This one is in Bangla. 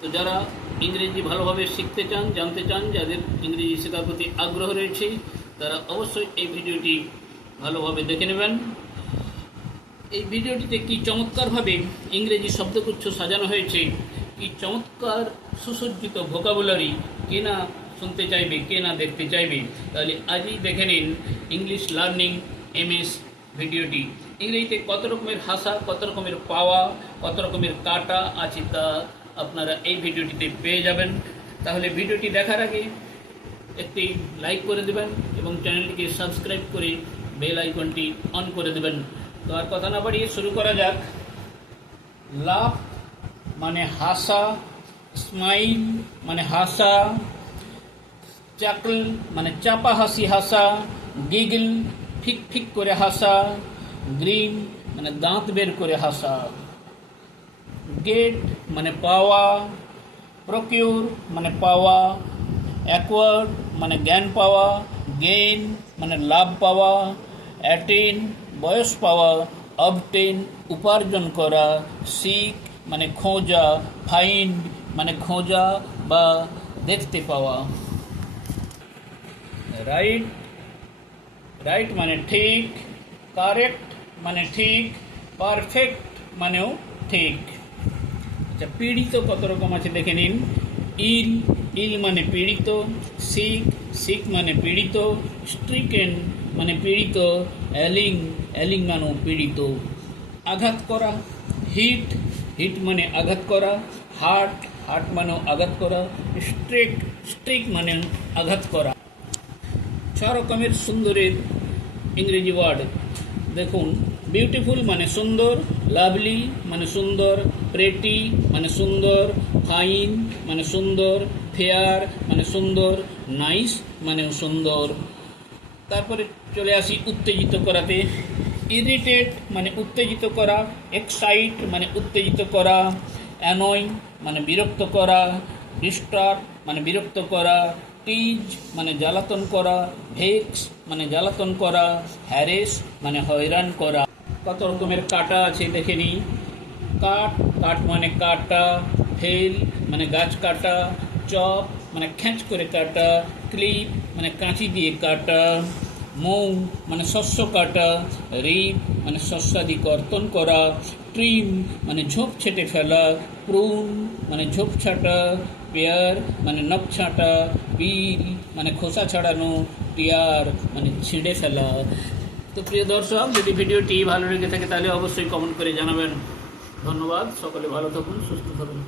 তো যারা ইংরেজি ভালোভাবে শিখতে চান, জানতে চান, যাদের ইংরেজি শেখার প্রতি আগ্রহ রয়েছে, তারা অবশ্যই এই ভিডিওটি ভালোভাবে দেখে নেবেন। এই ভিডিওটিতে কি চমৎকারভাবে ইংরেজি শব্দগুচ্ছ সাজানো হয়েছে, কি চমৎকার সুসজ্জিত ভোকাবুলারি, কে না শুনতে চাইবে, কে না দেখতে চাইবে। তাহলে আজই দেখে নিন ইংলিশ লার্নিং এমএস ভিডিওটি। ইংরেজিতে কত রকমের ভাষা, কত রকমের পাওয়া, কত রকমের কাটা আছে তা আপনারা এই ভিডিওটিতে পেয়ে যাবেন। তাহলে ভিডিওটি দেখার আগে একটি লাইক করে দেবেন এবং চ্যানেলটিকে সাবস্ক্রাইব করে বেল আইকনটি অন করে দেবেন। তো আর কথা না বাড়িয়ে শুরু করা যাক। লাফ মানে হাসা, স্মাইল মানে হাসা, চাকল মানে চাপা হাসি হাসা, গিগল ঠিক ঠিক করে হাসা, গ্রিন মানে দাঁত বের করে হাসা, গেট মানে পাওয়া, প্রকিউর মানে পাওয়া, অ্যাকোয়ার্ড মানে জ্ঞান পাওয়া, গেইন মানে লাভ পাওয়া, অ্যাটেন বয়স পাওয়া, অবটেন উপার্জন করা, সিক মানে খোঁজা, ফাইন্ড মানে খোঁজা বা দেখতে পাওয়া। রাইট, রাইট মানে ঠিক, কারেক্ট মানে ঠিক, পারফেক্ট মানেও ঠিক। আচ্ছা, পীড়িত কত রকম আছে দেখে নিন। ইল, ইল মানে পীড়িত, সিক, সিক মানে পীড়িত, স্ট্রিকেন মানে পীড়িত, অ্যালিং, অ্যালিং মানেও পীড়িত। আঘাত করা, হিট, হিট মানে আঘাত করা, হার্ট, হার্ট মানেও আঘাত করা, স্ট্রিক, স্ট্রিক মানে আঘাত করা। 6 রকমের সুন্দরের ইংরেজি ওয়ার্ড দেখুন। বিউটিফুল মানে সুন্দর, লাভলি মানে সুন্দর, প্রেটি মানে সুন্দর, ফাইন মানে সুন্দর, ফেয়ার মানে সুন্দর, নাইস মানেও সুন্দর। তারপরে চলে আসি উত্তেজিত করাতে। ইরিটেট মানে উত্তেজিত করা, এক্সাইট মানে উত্তেজিত করা, অ্যানয় মানে বিরক্ত করা, ডিস্টার্ব মানে বিরক্ত করা, টিজ মানে জ্বালাতন করা, ভেক্স মানে জ্বালাতন করা, হ্যারেস মানে হয়রান করা। কত রকমের কাটা আছে দেখে নিই। কাট, কাট মানে কাটা, ফেল মানে গাছ কাটা, চপ মানে খ্যাঁচ করে কাটা, ক্লিপ মানে কাঁচি দিয়ে কাটা, মৌ মানে শস্য কাটা, রিপ মানে শস্যাদি কর্তন করা, ট্রিম মানে ঝোপ ছেটে ফেলা, প্রুন মানে ঝোপ ছাটা, পেয়ার মানে নখ ছাঁটা, পিল মানে খোসা ছাড়ানো, টিয়ার মানে ছিঁড়ে ফেলা। তো প্রিয় দর্শক, যদি ভিডিওটি ভালো লেগে থাকে তাহলে অবশ্যই কমেন্ট করে জানাবেন। ধন্যবাদ। সকলে ভালো থাকুন, সুস্থ থাকুন।